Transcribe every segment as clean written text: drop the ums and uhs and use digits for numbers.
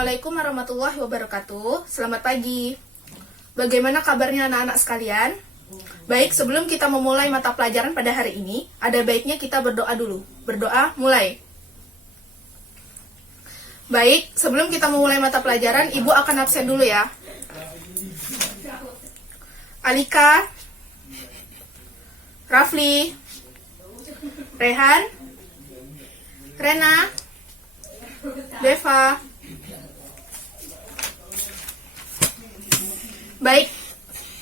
Assalamualaikum warahmatullahi wabarakatuh. Selamat pagi. Bagaimana kabarnya anak-anak sekalian? Baik, sebelum kita memulai mata pelajaran pada hari ini, ada baiknya kita berdoa dulu. Berdoa, mulai. Baik, sebelum kita memulai mata pelajaran, Ibu akan absen dulu ya. Alika, Rafli, Rehan, Rena, Deva. Baik,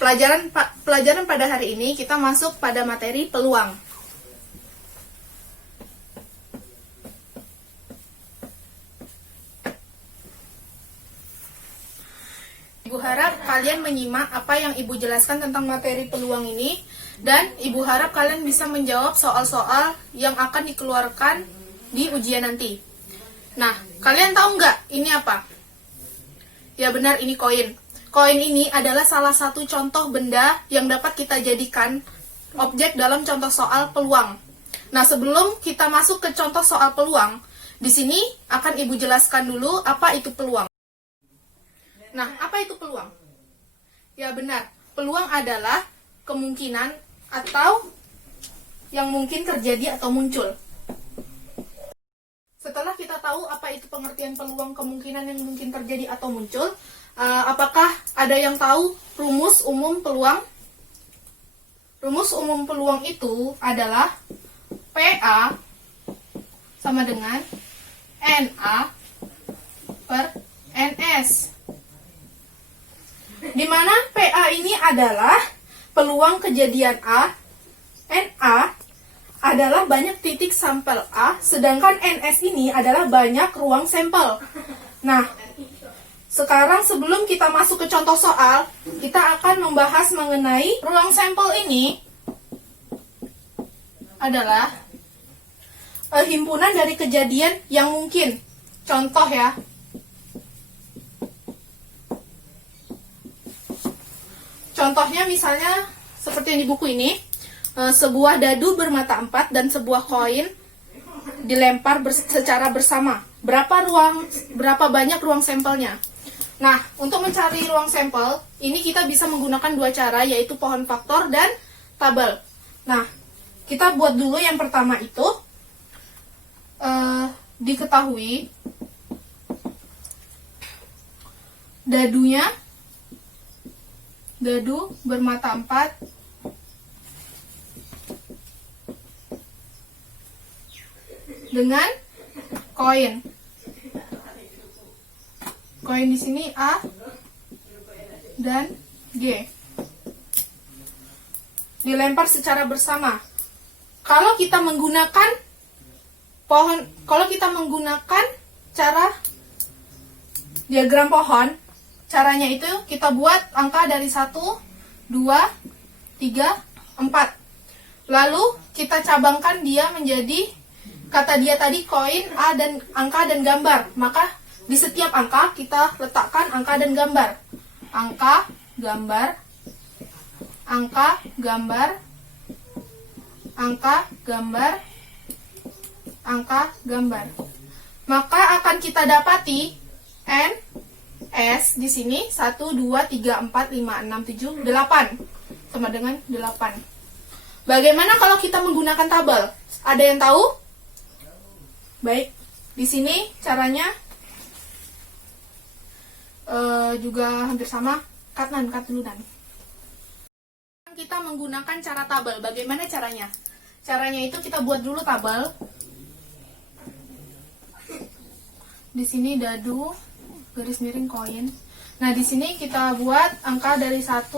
pelajaran pada hari ini kita masuk pada materi peluang. Ibu harap kalian menyimak apa yang Ibu jelaskan tentang materi peluang ini, dan Ibu harap kalian bisa menjawab soal-soal yang akan dikeluarkan di ujian nanti. Nah, kalian tahu nggak ini apa? Ya benar, ini koin. Koin ini adalah salah satu contoh benda yang dapat kita jadikan objek dalam contoh soal peluang. Nah, sebelum kita masuk ke contoh soal peluang, di sini akan Ibu jelaskan dulu apa itu peluang. Nah, apa itu peluang? Ya benar, peluang adalah kemungkinan atau yang mungkin terjadi atau muncul. Setelah kita tahu apa itu pengertian peluang, kemungkinan yang mungkin terjadi atau muncul, apakah ada yang tahu rumus umum peluang? Rumus umum peluang itu adalah PA sama dengan NA per NS. Di mana PA ini adalah peluang kejadian A, NA adalah banyak titik sampel A, sedangkan NS ini adalah banyak ruang sampel. Nah, sekarang sebelum kita masuk ke contoh soal, kita akan membahas mengenai ruang sampel ini adalah himpunan dari kejadian yang mungkin. Contoh ya. Contohnya misalnya seperti yang di buku ini, sebuah dadu bermata 4 dan sebuah koin dilempar secara bersama. Berapa banyak ruang sampelnya? Nah, untuk mencari ruang sampel, ini kita bisa menggunakan dua cara, yaitu pohon faktor dan tabel. Nah, kita buat dulu yang pertama itu, diketahui dadu bermata 4 dengan koin. Koin di sini A dan G. Dilempar secara bersama. Kalau kita menggunakan cara diagram pohon, caranya itu kita buat angka dari 1, 2, 3, 4. Lalu kita cabangkan dia menjadi, kata dia tadi koin, A dan angka dan gambar. Maka di setiap angka kita letakkan angka dan gambar. Angka, gambar, angka, gambar, angka, gambar, angka, gambar. Maka akan kita dapati N, S di sini 1, 2, 3, 4, 5, 6, 7, 8 sama dengan 8. Bagaimana kalau kita menggunakan tabel? Ada yang tahu? Baik, di sini caranya juga hampir sama. Cut dulu. Kita menggunakan cara tabel. Bagaimana caranya? Caranya itu kita buat dulu tabel. Di sini dadu garis miring koin. Nah, di sini kita buat angka dari 1,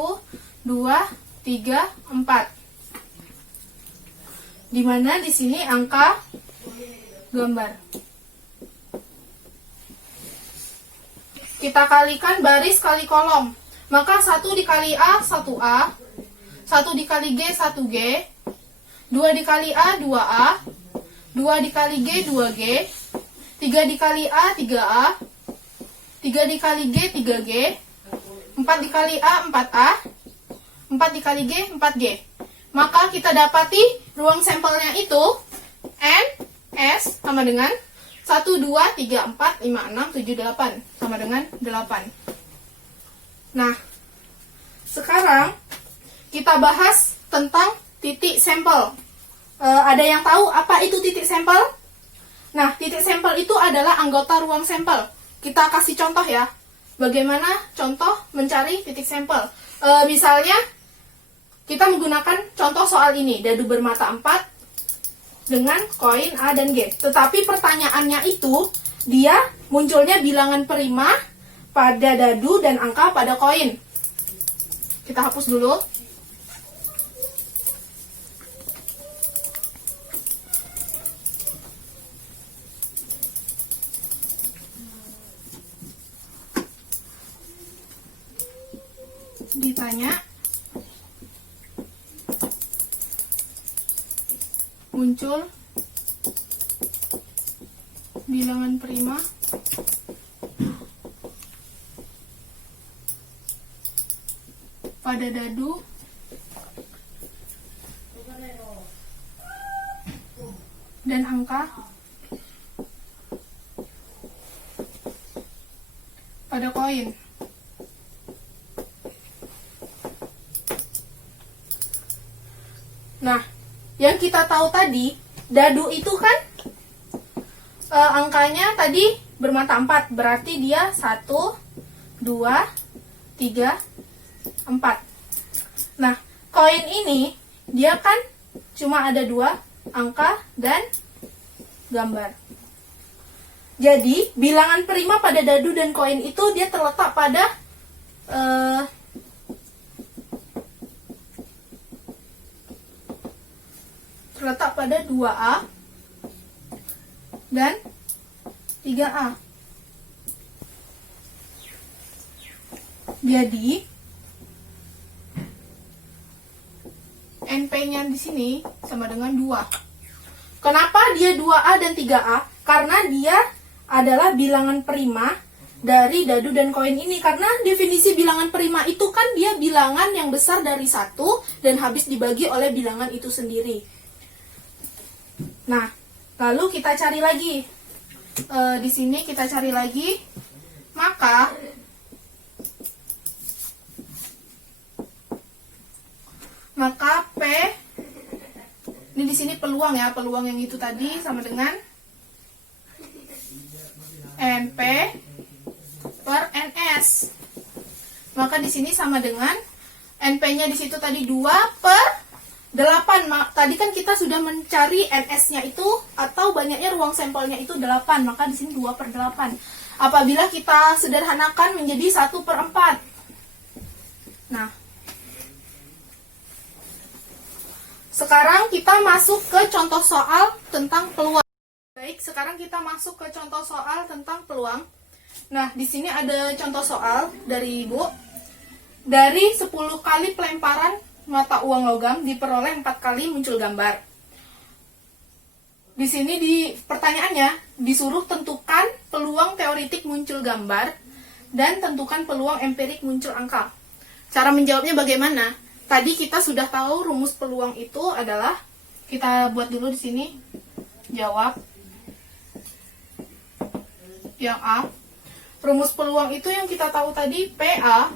2, 3, 4. Dimana di sini angka gambar. Kita kalikan baris kali kolom. Maka 1 dikali A, 1A. 1 dikali G, 1G. 2 dikali A, 2A. 2 dikali G, 2G. 3 dikali A, 3A. 3 dikali G, 3G. 4 dikali A, 4A. 4 dikali G, 4G. Maka kita dapati ruang sampelnya itu N, S sama dengan 1, 2, 3, 4, 5, 6, 7, 8 sama dengan 8. Nah, sekarang kita bahas tentang titik sampel. Ada yang tahu apa itu titik sampel? Nah, titik sampel itu adalah anggota ruang sampel. Kita kasih contoh ya. Bagaimana contoh mencari titik sampel? Misalnya, kita menggunakan contoh soal ini, dadu bermata 4 dengan koin A dan G. Tetapi pertanyaannya itu, dia munculnya bilangan prima pada dadu dan angka pada koin. Kita hapus dulu. Ditanya, muncul bilangan prima pada dadu dan angka pada koin. Nah, yang kita tahu tadi, dadu itu kan angkanya tadi bermata 4, berarti dia 1, 2, 3, 4. Nah, koin ini dia kan cuma ada 2 angka dan gambar. Jadi, bilangan prima pada dadu dan koin itu dia terletak pada terletak pada 2A dan 3A. Jadi NP-nya di sini sama dengan 2. Kenapa dia 2A dan 3A? Karena dia adalah bilangan prima dari dadu dan koin ini. Karena definisi bilangan prima itu kan dia bilangan yang besar dari 1 dan habis dibagi oleh bilangan itu sendiri. Nah, lalu kita cari lagi. Di sini kita cari lagi. Maka P ini di sini peluang ya, peluang yang itu tadi sama dengan NP per NS. Maka di sini sama dengan NP-nya di situ tadi 2 per 8. Tadi kan kita sudah mencari NS-nya itu atau banyaknya ruang sampelnya itu 8. Maka di sini 2 per 8. Apabila kita sederhanakan menjadi 1 per 4. Nah, sekarang kita masuk ke contoh soal tentang peluang. Baik, sekarang kita masuk ke contoh soal tentang peluang. Nah, di sini ada contoh soal dari Ibu. Dari 10 kali pelemparan mata uang logam diperoleh 4 kali muncul gambar. Di sini di pertanyaannya disuruh tentukan peluang teoritik muncul gambar dan tentukan peluang empirik muncul angka. Cara menjawabnya bagaimana? Tadi kita sudah tahu rumus peluang itu adalah, kita buat dulu di sini. Jawab yang A. Rumus peluang itu yang kita tahu tadi, PA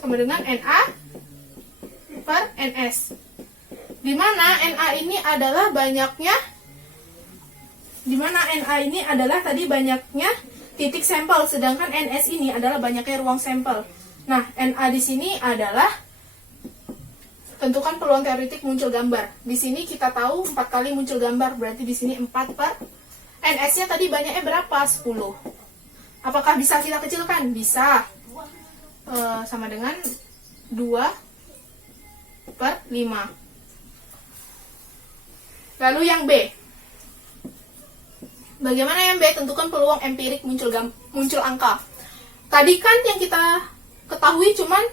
sama dengan NA per NS. Di mana NA ini adalah banyaknya, tadi banyaknya titik sampel, sedangkan NS ini adalah banyaknya ruang sampel. Nah, NA di sini adalah tentukan peluang teoritik muncul gambar. Di sini kita tahu 4 kali muncul gambar, berarti di sini 4 per NS-nya tadi banyaknya berapa? 10. Apakah bisa kita kecilkan? Bisa. Sama dengan 2 per 5. Lalu yang B. Bagaimana yang B? Tentukan peluang empirik muncul angka. Tadi kan yang kita ketahui cuman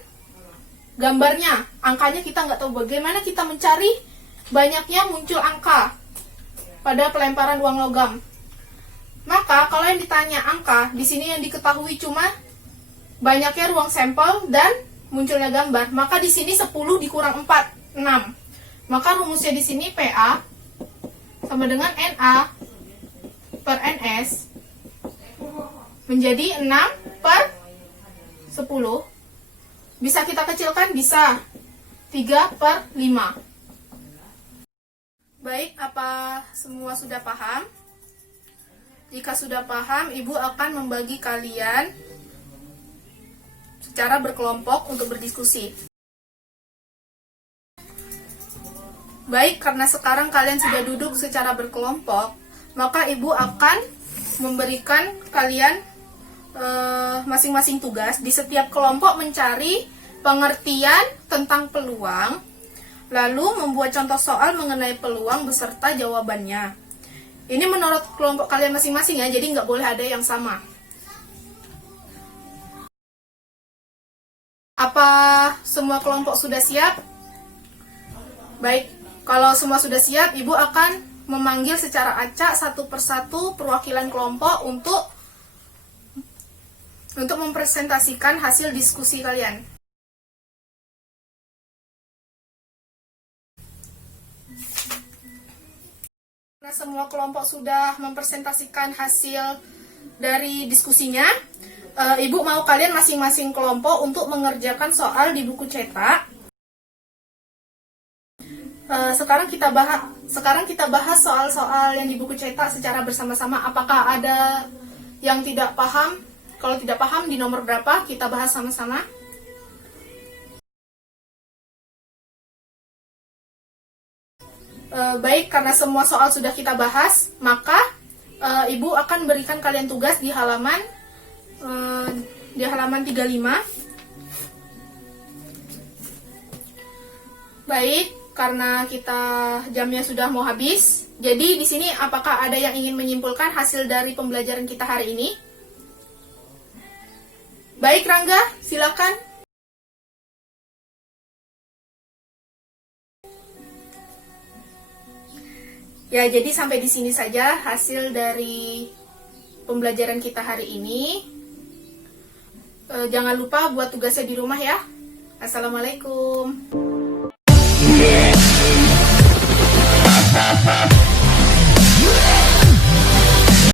gambarnya, angkanya kita nggak tahu. Bagaimana kita mencari banyaknya muncul angka pada pelemparan uang logam? Maka kalau yang ditanya angka, di sini yang diketahui cuma banyaknya ruang sampel dan munculnya gambar. Maka di sini 10 dikurang 4, 6. Maka rumusnya di sini PA sama dengan NA per NS menjadi 6 per 10. Bisa kita kecilkan? Bisa. 3 per 5. Baik, apa semua sudah paham? Jika sudah paham, Ibu akan membagi kalian secara berkelompok untuk berdiskusi. Baik, karena sekarang kalian sudah duduk secara berkelompok, maka Ibu akan memberikan kalian masing-masing tugas di setiap kelompok mencari pengertian tentang peluang, lalu membuat contoh soal mengenai peluang beserta jawabannya. Ini menurut kelompok kalian masing-masing ya, jadi nggak boleh ada yang sama. Apa semua kelompok sudah siap? Baik, kalau semua sudah siap, Ibu akan memanggil secara acak satu persatu perwakilan kelompok untuk mempresentasikan hasil diskusi kalian. Karena semua kelompok sudah mempresentasikan hasil dari diskusinya, Ibu mau kalian masing-masing kelompok untuk mengerjakan soal di buku cetak. Sekarang kita bahas soal-soal yang di buku cetak secara bersama-sama. Apakah ada yang tidak paham? Kalau tidak paham di nomor berapa, kita bahas sama-sama. Baik, karena semua soal sudah kita bahas, maka Ibu akan berikan kalian tugas di halaman 35. Baik, karena jamnya sudah mau habis, jadi di sini apakah ada yang ingin menyimpulkan hasil dari pembelajaran kita hari ini? Baik, Rangga, silakan. Ya, jadi sampai di sini saja hasil dari pembelajaran kita hari ini. Jangan lupa buat tugasnya di rumah ya. Assalamualaikum.